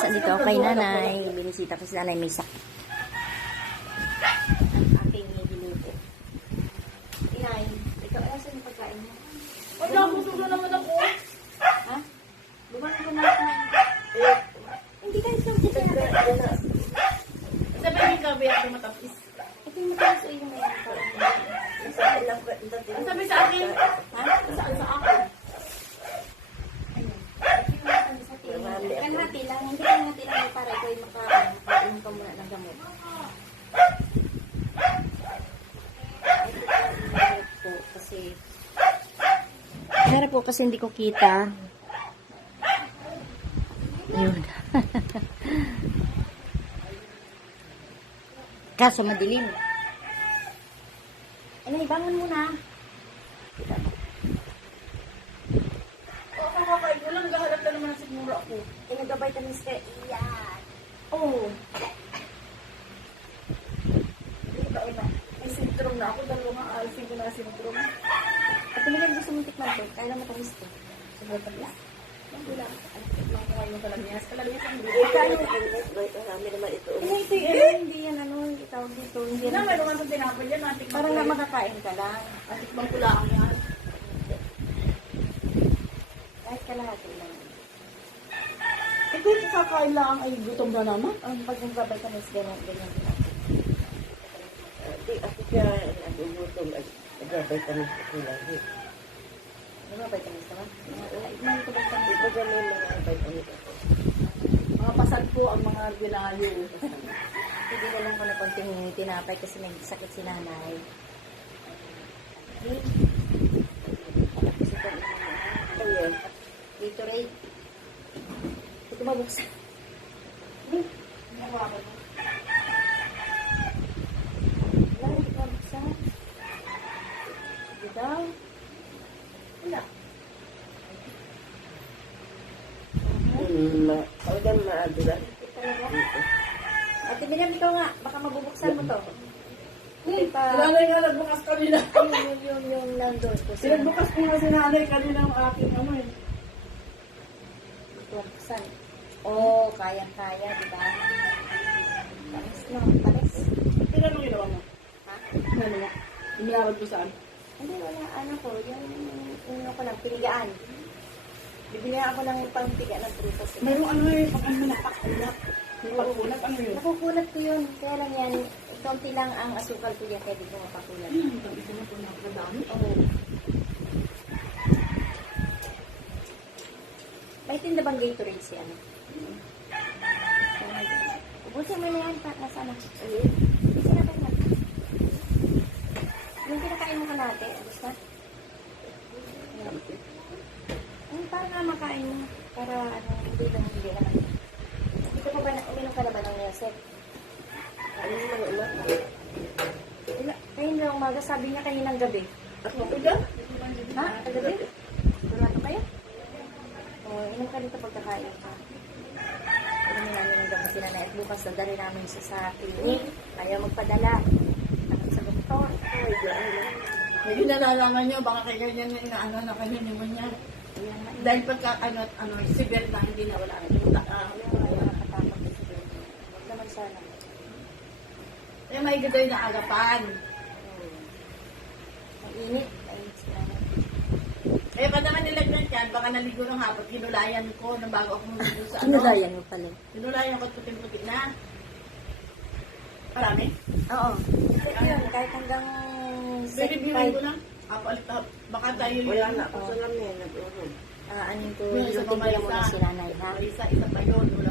guys, andito ako kay nanay. Binisita ko si nanay may sakit. Ang aking niluluto. Inay, ikaw ay saan yung pagkain mo? Ay, nabusog na naman ako. Ha? Bumalik ko na ako. Hindi ka ito. Sabi yung gabi ako matapis. Ito yung matalas o yung ngayon. Ang sabi sa akin, Ha? saan sa akin? Kalahati lang. Hindi kalahati lang para ikaw ay makainom ka muna ng gamot. Ito po kasi hirap po kasi hindi ko kita. Yun. Kaso madilim. Ay, bangon muna. O, kakakain ko lang, naghahanap na naman siguro ako. Ay, nag-vitamins ka. Iyan. Oo. Iba, iba. May syndrome na ako, dalawa nga, alisin ko na syndrome. At tumigan gusto mong tikman ko. Kaya naman tamis ko. Sobrang tabla. Hindi lang. Tikman ko ngayon kalamyas. Kalamyas ang hindi. Kaya ito hindi yan ano, hindi tawag dito. Hindi Hindi na, yan. mayroon nga itong tinapay yan. Natikman Parang ko nga yan. makakain ka lang. Natikman ko lang yan. Kahit kalahati lang. Ito yung kakain lang ay gutom na naman. Pag nag-vitamins, ganyan. Di ako siya nagugutom at nag-vitamins ako lagi. Nag-vitamins ka ba? Wala, hindi ko vitamins. Di ba may mga vitamins ako? Mga pasad po ang mga binayo. Hindi na lang ko na konting tinapay kasi may sakit si nanay. Okay. Tapos ito ang Ano yan? Gatorade. Ito mabuksan. Wala, ito mabuksan. Ito daw. Wala. Talagang maadura. Ito talaga. Ate Miriam, ikaw nga. Baka mabubuksan mo to. Nanay nga nagbukas kanina. Yung nandun. Sinagbukas ko nga si nanay kanina ang aking ano eh. Buksan. Oh, kayang-kaya, di ba? Pares no, pares. Pero ano ginawa mo? Ha? Ano mo? Inilawad mo saan? Hindi, wala. Ano ko, yung ano ko lang, piligaan. Bibili ako ng pangpiga ng prutas. Mayroong ano eh, pag ano napakulap. May pagkulap, ano yun? Nakukulat ko yun. Kaya lang yan, kaunti lang ang asukal ko yan, kaya di ko mapakulat. Ang isa na po nakakadami. Oo. May tinda bang Gatorade si ano? Ubusin mo na yan, nasaan na? Ayun. Ubusin natin na. Yung kinakain mo kalahati, abos na? Ay, para nga makain mo. Para ano, hindi lang. Ito pa ba, uminom ka na ba ng Nesep? Ano mga umat? Kayo na umaga, sabi niya kayo ng gabi. Ako ko dyan? Ha? Kagabi? Sigurado kayo? O, inom ka dito pagkakain ka. Inumin namin ng gamot si nanay at bukas dadali namin siya sa clinic. Ayaw magpadala. Takot sa doktor. Ay, dyan. May nalalaman nyo, baka kaya ganyan yung inaano na kayo naman yan. Ayan na. Dahil pagka ano, severe na, hindi na wala. Yung Ayaw nakatakot din si Bebe. Huwag naman sana. Kaya may ganda yung naagapan. Mainit. Mainit si nanay. Eh, pa naman nilagyan yan, baka naligo ng hapon, kinulayan ko nang bago ako naligo sa ano. Kinulayan mo pala. Kinulayan ko at puting-puti na. Marami? Oo. Kahit yun, kahit hanggang Binibirin ko lang. Baka tayo yun. Wala na ako sa lamin. Nag-urog. Anin ko, Yung isa lutin ko lang muna isa. si nanay, ha? May isa pa yun. Wala